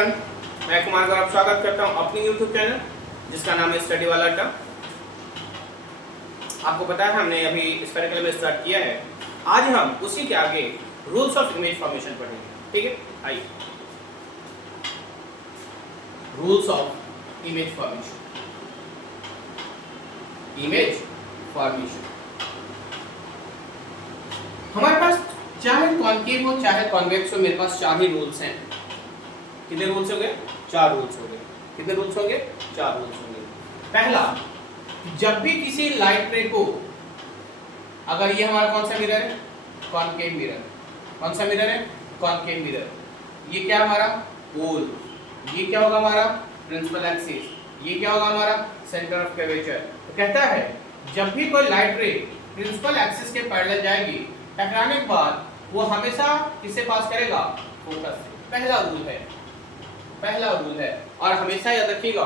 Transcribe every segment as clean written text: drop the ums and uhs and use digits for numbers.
Everyone, मैं कुमार गौरव स्वागत करता हूं अपनी यूट्यूब चैनल जिसका नाम है स्टडी वाला अड्डा। आपको पता है हमने अभी इस करिकुलम में स्टार्ट किया है। आज हम उसी के आगे रूल्स ऑफ इमेज फॉर्मेशन पढ़ेंगे। ठीक है, आइए rules of image formation. Image formation हमारे पास चाहे कॉनकेव हो चाहे कॉन्वेक्स हो, मेरे पास 4 ही रूल्स हैं। कितने रूल्स हो गए? 4 रूल्स हो गए। कितने रूल्स होंगे? 4 रूल्स होंगे। पहला, जब भी किसी लाइट रे को, अगर ये हमारा कौन सा मिरर है? Concave mirror. कौन सा मिरर है? Concave mirror. ये क्या हमारा? पोल। ये क्या होगा हमारा? Principal axis. ये क्या होगा हमारा? Centre of curvature. तो कहता है जब भी कोई लाइट रे प्रिंसिपल एक्सिस के पैरेलल जाएगी, टकराने के बाद वो हमेशा किससे पास करेगा? फोकस से। पहला रूल है, पहला रूल है। और हमेशा याद रखिएगा,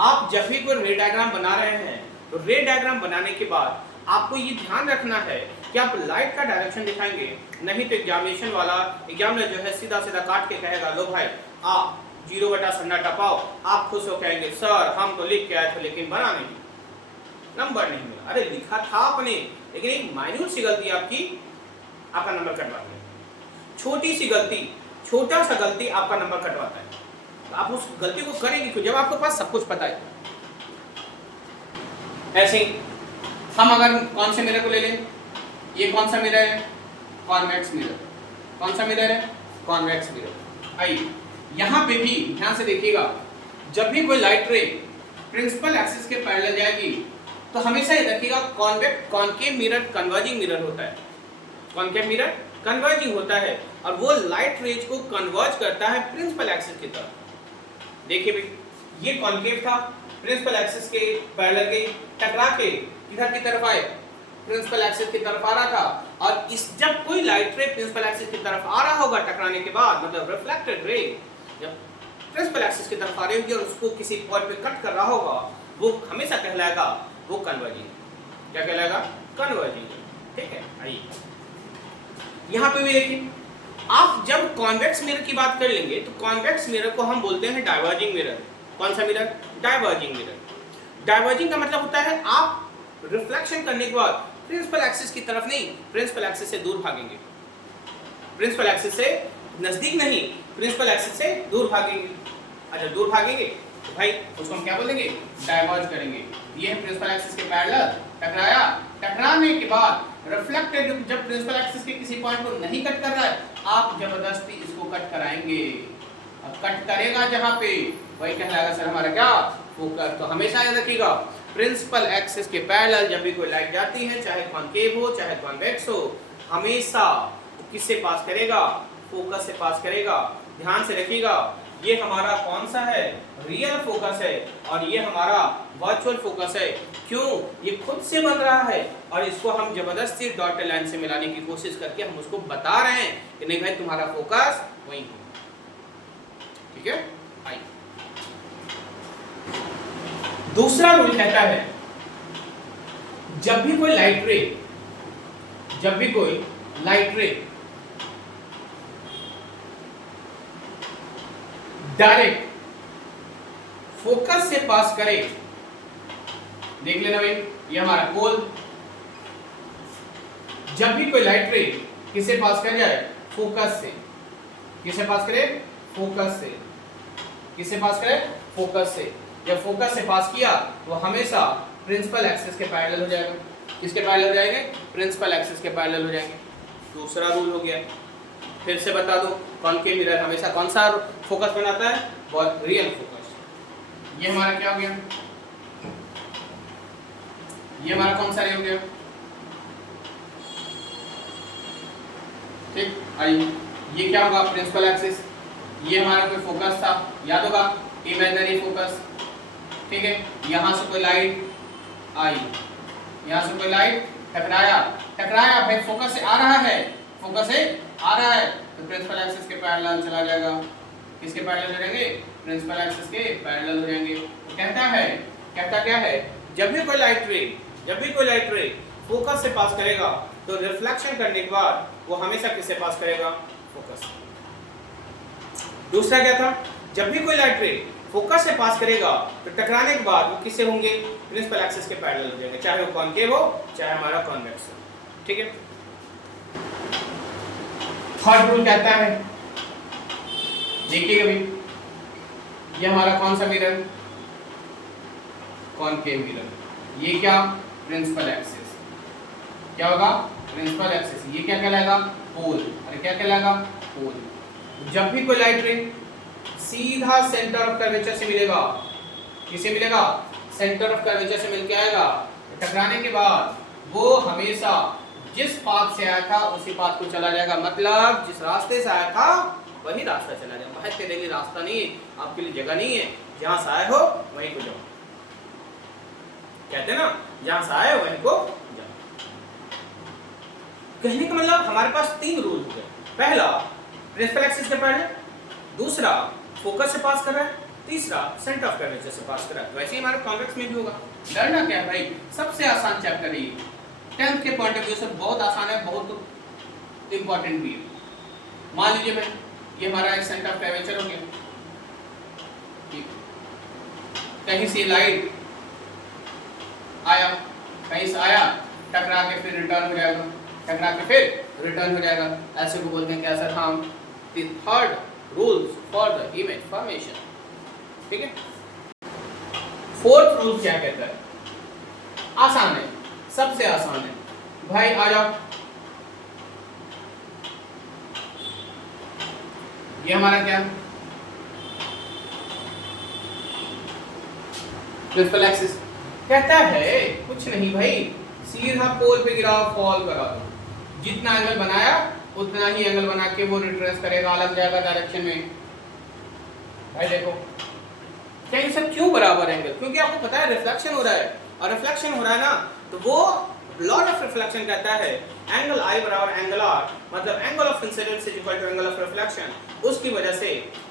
आप जब भी कोई रे डायग्राम बना रहे हैं तो रे डायग्राम बनाने के बाद आपको ये ध्यान रखना है कि आप लाइट का डायरेक्शन दिखाएंगे, नहीं तो एग्जामिनर जो है सीधा सीधा काट के कहेगा, लो भाई आप 0/सन्नाटा पाओ। आप खुश हो कहेंगे सर हम तो लिख के आए थे लेकिन बना नहीं, नंबर नहीं मिला। अरे लिखा था आपने, लेकिन एक माइन्यूट सी गलती आपका नंबर कटवा दिया। छोटी सी गलती, छोटा सा गलती आपका नंबर कटवाता है। तो आप उस गलती को करेंगे क्यों जब आपके पास सब कुछ पता है। ऐसे ही हम अगर कौन से मिरर को ले लें, ये कौन सा मिरर है? Convex mirror. कौन सा मिरर है? Convex mirror. आइए यहाँ पे भी ध्यान से देखिएगा, जब भी कोई लाइट रे प्रिंसिपल एक्सिस के पैरेलल जाएगी तो हमेशा ये रखिएगा कॉनकेव मिरर कन्वर्जिंग मिरर होता है। कॉनकेव मिरर कन्वर्जिंग होता है और वो लाइट रेज को कन्वर्ज करता है प्रिंसिपल एक्सिस की तरफ। देखिए भाई, ये कॉनकेव था, प्रिंसिपल एक्सिस के पैरेलल गई, टकरा के इधर की तरफ आए, प्रिंसिपल एक्सिस की तरफ आ रहा था। और इस जब कोई लाइट रे प्रिंसिपल एक्सिस की तरफ आ रहा होगा टकराने के बाद, मतलब रिफ्लेक्टेड रे जब प्रिंसिपल एक्सिस की तरफ आ रही होगी और उसको किसी पॉइंट पे कट कर रहा होगा, वो हमेशा कहलाएगा वो कन्वर्जिंग। क्या कहलाएगा? कन्वर्जिंग। ठीक है, आइए यहाँ पे भी देखिए, आप जब कॉन्वेक्स मिरर की बात कर लेंगे तो कॉन्वेक्स मिरर को हम बोलते हैं डाइवर्जिंग मिरर। कौन सा मिरर? Diverging mirror. डाइवर्जिंग का मतलब होता है आप रिफ्लेक्शन करने के बाद प्रिंसिपल एक्सिस की तरफ नहीं, प्रिंसिपल एक्सिस से दूर भागेंगे। प्रिंसिपल एक्सिस से नजदीक नहीं, प्रिंसिपल एक्सिस से दूर भागेंगे। अच्छा, दूर भागेंगे तो भाई उसको हम क्या बोलेंगे? डाइवर्ज करेंगे। ये है प्रिंसिपल एक्सिस के पैरेलल, टकराया, टकराने के बाद रिफ्लेक्टेड, जब प्रिंसिपल एक्सिस के किसी पॉइंट को नहीं कट कर रहा है, आप जबरदस्ती इसको कट कराएंगे। अब कट करेगा जहां पे, वही कहलाएगा सर हमारा क्या? फोकस। तो हमेशा याद रखिएगा, प्रिंसिपल एक्सिस के पैरेलल जब भी कोई लाइट जाती है, चाहे कॉनकेव हो चाहे कॉन्वेक्स हो, हमेशा किससे पास करेगा? फोकस से पास करेगा। ध्यान से रखिएगा, ये हमारा कौन सा है? रियल फोकस है और ये हमारा वर्चुअल फोकस है। क्यों? ये खुद से बन रहा है और इसको हम जबरदस्ती डॉटेड लाइन से मिलाने की कोशिश करके हम उसको बता रहे हैं कि नहीं भाई तुम्हारा फोकस वहीं है। ठीक है, आइए दूसरा रूल कहता है, जब भी कोई लाइट रे डायरेक्ट फोकस से पास करे, देख लेना भाई, ये हमारा पोल। जब भी कोई लाइट रे किसे पास कर जाए? फोकस से। किसे पास करे? फोकस से। किसे पास करे? फोकस से। जब फोकस से पास किया तो हमेशा प्रिंसिपल एक्सिस के पैरेलल हो जाएगा। किसके पैरेलल हो जाएंगे? प्रिंसिपल एक्सिस के पैरेलल हो जाएंगे। दूसरा रूल हो गया। फिर से बता दो, कॉनकेव मिरर हमेशा कौन सा फोकस बनाता है? बहुत रियल फोकस। ये हमारा क्या हो गया? ये हमारा कौन सा रे हो गया? ठीक, आइए ये क्या होगा? Principal axis. ये हमारा कोई फोकस था, याद होगा, इमेजिनरी फोकस। ठीक है, यहां से कोई लाइट आई, यहां से कोई लाइट टकराया, टकराया भाई फोकस से आ रहा है, फोकस से आ रहा है तो प्रिंसिपल एक्सिस के पैरेलल चला जाएगा। किसके पैरेलल जाएंगे? प्रिंसिपल एक्सिस के पैरेलल हो जाएंगे। तो कहता क्या है? जब भी कोई लाइट रे फोकस से पास करेगा तो रिफ्लेक्शन करने के बाद वो हमेशा किससे पास करेगा? फोकस। दूसरा क्या था? जब भी कोई लाइट रे फोकस से पास करेगा तो टकराने के बाद वो किससे होंगे, प्रिंसिपल एक्सिस के पैरेलल हो जाएंगे, चाहे वो कॉनकेव हो चाहे हमारा कॉन्वेक्स हो। ठीक है, थर्ड रूल कहता है, देखिएगा भाई, ये हमारा कौन सा मिरर, कॉनकेव मिरर, ये क्या प्रिंसिपल एक्सिस, क्या होगा प्रिंसिपल एक्सिस, ये क्या कहलाएगा पोल, अरे क्या कहलाएगा पोल। जब भी कोई लाइट रे सीधा सेंटर ऑफ कर्वेचर से मिलेगा, किसे मिलेगा, सेंटर ऑफ कर्वेचर से मिलके आएगा, टकराने के बाद वो हमेशा जिस पाथ से आया था उसी पाथ को चला जाएगा, मतलब जिस रास्ते से आया था वही रास्ता चला जाएगा। बाहर तेरे लिए रास्ता नहीं है, आपके लिए जगह नहीं है, जहां से आए हो वहीं को जाओ, कहते हैं ना जहां से आए हो वहीं को जाओ। कहने का मतलब हमारे पास तीन रूल हो गए, पहला प्रिंसिपल एक्सिस के पैरेलल, दूसरा फोकस से पास कर रहा है, तीसरा सेंटर ऑफ कर्वेचर से पास कर रहा है। वैसे ही हमारे कॉन्वेक्स में भी होगा। डरना क्या है भाई, सबसे आसान चैप्टर है, 10th के पॉइंट ऑफ व्यू से बहुत आसान है, बहुत इंपॉर्टेंट भी है। मान लीजिए भाई ये हमारा एक सेंटर ऑफ कर्वेचर हो गया, कहीं से लाइट आया, कहीं से आया, टकरा के फिर रिटर्न हो जाएगा, टकरा के फिर रिटर्न हो जाएगा, ऐसे को बोलते हैं क्या सर, हम the third rules for the image formation. ठीक है, फोर्थ रूल क्या कहता है, आसान है, सबसे आसान है भाई, आ जाओ, ये हमारा क्या प्रिंसिपल एक्सिस, कहता है कुछ नहीं भाई, सीधा पोल पे गिरा, फॉल करा दो, जितना एंगल बनाया उतना ही एंगल बना के वो रिट्रेस करेगा, अलग जाएगा डायरेक्शन में। भाई देखो क्या ये सब क्यों बराबर एंगल, क्योंकि आपको पता है रिफ्लेक्शन हो रहा है, और रिफ्लेक्शन हो रहा है ना, तो वो लॉ ऑफ रिफ्लेक्शन कहता है एंगल आई बराबर एंगल आर, मतलब angle of incidence is equal to angle of reflection. उसकी वजह से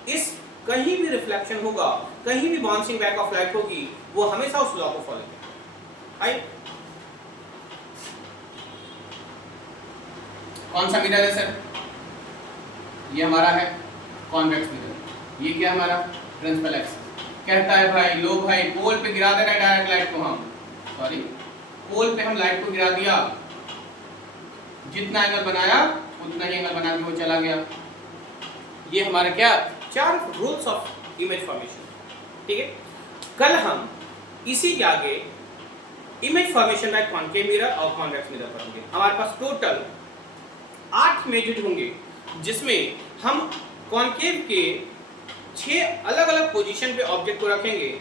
इस कहीं भी रिफ्लेक्शन होगा, कहीं भी बाउंसिंग बैक ऑफ लाइट होगी, वो हमेशा उस लॉ को फॉलो करेगा। आई कौन सा मिरर है सर, ये हमारा है कॉन्वेक्स मिरर, ये क्या हमारा प्रिंसिपल एक्सिस। कहता है भाई लो भाई, पोल पे गिरा दे रहे हैं डायरेक्ट लाइट को, हम सॉरी पोल पे हम लाइट को गिरा दिया, जितना एंगल बनाया उतना ही एंगल बना के वो चला गया। ये हमारे क्या चार रूल्स ऑफ इमेज फॉर्मेशन। ठीक है, कल हम इसी के आगे image formation by concave mirror और कॉन्वेक्स मिरर पढ़ेंगे। हमारे पास टोटल 8 इमेजेस होंगे, जिसमें हम कॉनकेव के 6 अलग अलग पोजीशन पे ऑब्जेक्ट को रखेंगे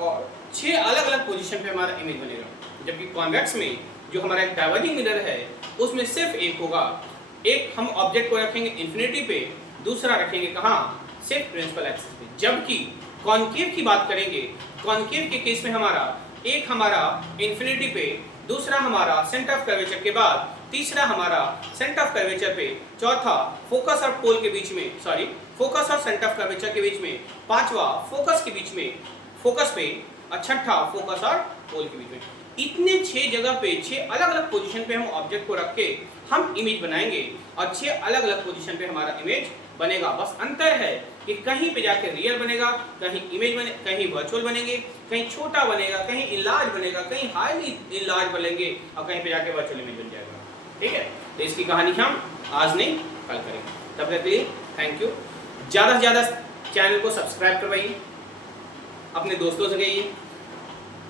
और 6 अलग अलग पोजीशन पे हमारा इमेज बनेगा, जबकि कॉन्वेक्स में जो हमारा एक डाइवर्जिंग मिरर है उसमें सिर्फ एक होगा, एक हम ऑब्जेक्ट को रखेंगे इंफिनिटी पे, दूसरा रखेंगे कहाँ, सिर्फ प्रिंसिपल एक्सिस पे। जबकि कॉनकेव की बात करेंगे, कॉनकेव के केस में हमारा एक हमारा इंफिनिटी पे, दूसरा हमारा सेंटर ऑफ कर्वेचर के बाद, तीसरा हमारा सेंटर ऑफ कर्वेचर पे, चौथा फोकस और पोल के बीच में, सॉरी फोकस और सेंटर ऑफ कर्वेचर के बीच में, पांचवा फोकस के बीच में, फोकस पे, और छठा फोकस और पोल के बीच में। इतने 6 जगह पे 6 अलग अलग पोजीशन पे हम ऑब्जेक्ट को रख के हम इमेज बनाएंगे और 6 अलग अलग पोजीशन पे हमारा इमेज बनेगा। बस अंतर है कि कहीं पे जाके रियल बनेगा, कहीं इमेज बने, कहीं वर्चुअल बनेंगे, कहीं छोटा बनेगा, कहीं इनलार्ज बनेगा, कहीं हाईली इनलार्ज बनेंगे और कहीं पे जाके वर्चुअल इमेज बन जाएगा। ठीक है, तो इसकी कहानी हम आज नहीं कल करेंगे। तब तक के लिए थैंक यू। ज़्यादा से ज़्यादा चैनल को सब्सक्राइब करवाइए, अपने दोस्तों से कहिए,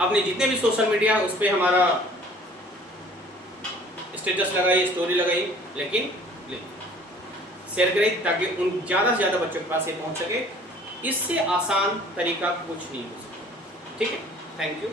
अपने जितने भी सोशल मीडिया उस पर हमारा स्टेटस लगाइए, स्टोरी लगाइए, लेकिन शेयर करें ताकि उन ज़्यादा से ज़्यादा बच्चों के पास ये पहुंच सके। इससे आसान तरीका कुछ नहीं हो सकता। ठीक है, थैंक यू।